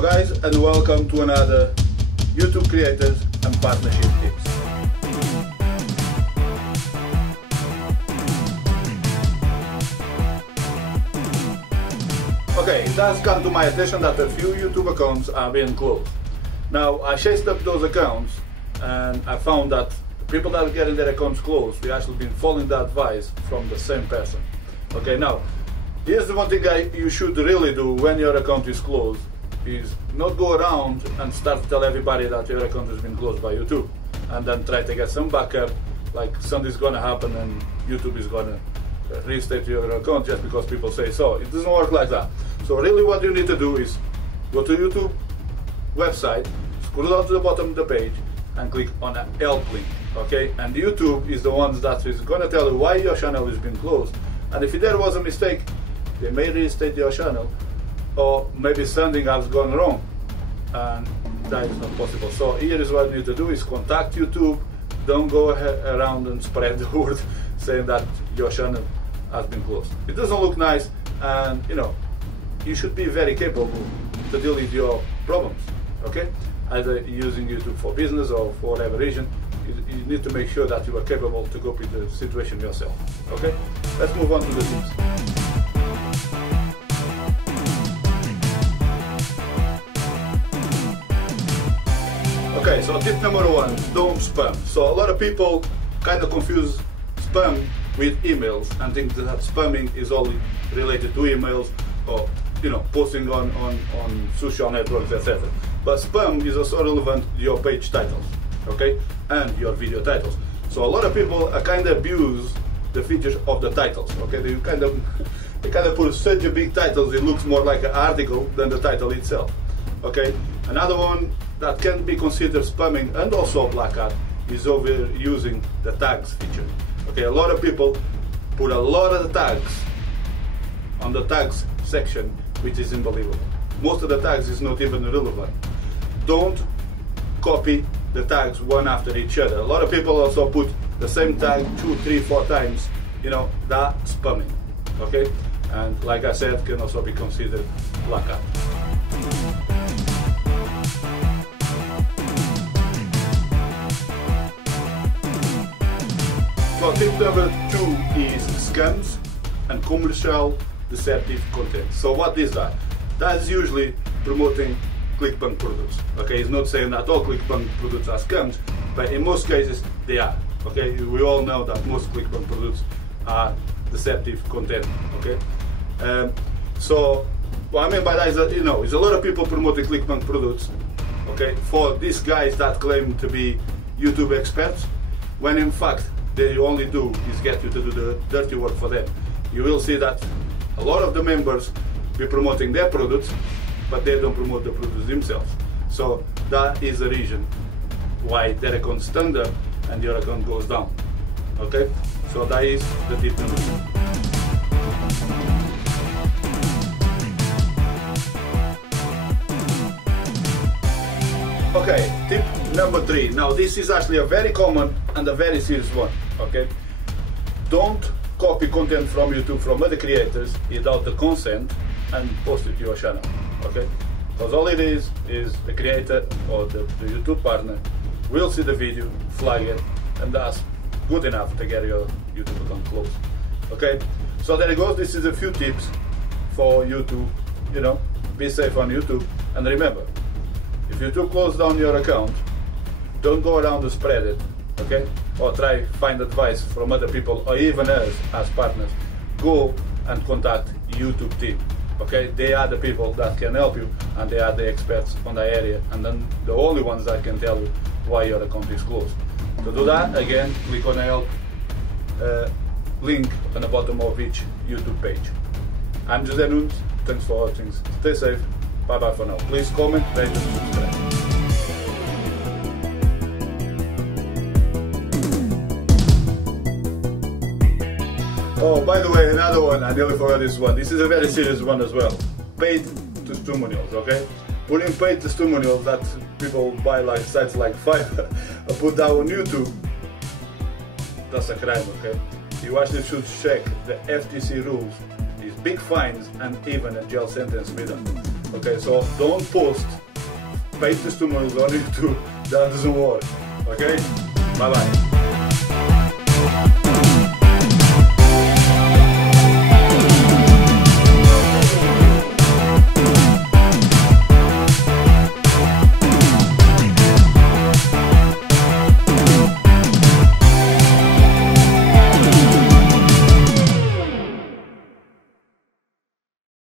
Hello guys, and welcome to another YouTube Creators and Partnership Tips. Okay, it has come to my attention that a few YouTube accounts are being closed. Now, I chased up those accounts and I found that people that are getting their accounts closed, we actually been following the advice from the same person. Okay, now, here's the one thing you should really do when your account is closed, is not go around and start to tell everybody that your account has been closed by YouTube and then try to get some backup, like something's gonna happen and YouTube is gonna reinstate your account just because people say so. It doesn't work like that. So really what you need to do is go to YouTube website, scroll down to the bottom of the page and click on a help link, okay? And YouTube is the one that is gonna tell you why your channel has been closed, and if there was a mistake, they may reinstate your channel, or maybe something has gone wrong, and that is not possible. So here is what you need to do is contact YouTube. Don't go around and spread the word saying that your channel has been closed. It doesn't look nice, and you should be very capable to deal with your problems, okay? Either using YouTube for business or for whatever reason, you need to make sure that you are capable to cope with the situation yourself, okay? Let's move on to the tips. Okay, so tip number one, don't spam. So a lot of people kind of confuse spam with emails and think that spamming is only related to emails or posting on social networks, etc. But spam is also relevant to your page titles, okay, and your video titles. So a lot of people kind of abuse the features of the titles, okay. They kind of put such a big titles it looks more like an article than the title itself, okay. Another one that can be considered spamming and also a black hat is overusing the tags feature. Okay, a lot of people put a lot of the tags on the tags section, which is unbelievable. Most of the tags is not even relevant. Don't copy the tags one after each other. A lot of people also put the same tag 2, 3, 4 times. That's spamming. Okay, and like I said, can also be considered black hat. So tip number 2 is scams and commercial deceptive content. So what is that? That's usually promoting ClickBank products. Okay, it's not saying that all ClickBank products are scams, but in most cases they are. Okay, we all know that most ClickBank products are deceptive content. Okay, so what I mean by that is that it's a lot of people promoting ClickBank products. Okay, for these guys that claim to be YouTube experts, when in fact they only do is get you to do the dirty work for them. You will see that a lot of the members be promoting their products, but they don't promote the products themselves. So that is the reason why their account stand up and your account goes down. Okay, so that is the tip number 2. Okay, tip number 3. Now this is actually a very common and a very serious one. Okay, don't copy content from YouTube from other creators without the consent and post it to your channel. Okay, because all it is the creator or the YouTube partner will see the video, flag it, and that's good enough to get your YouTube account closed. Okay, so there it goes. This is a few tips for you to be safe on YouTube. And remember, if YouTube close down your account, don't go around to spread it, okay? Or try find advice from other people or even us as partners. Go and contact YouTube team, okay? They are the people that can help you and they are the experts on the area and then the only ones that can tell you why your account is closed. To do that, again, click on the help link on the bottom of each YouTube page. I'm José Nunes, thanks for watching, stay safe, bye bye for now. Please comment, rate and subscribe. Oh, by the way, another one, I nearly forgot this one. This is a very serious one as well. Paid testimonials, okay? Putting paid testimonials that people buy like sites like Fiverr or put that on YouTube, that's a crime, okay? You actually should check the FTC rules. There's big fines and even a jail sentence with them. Okay, so don't post paid testimonials on YouTube. That doesn't work. Okay, bye bye.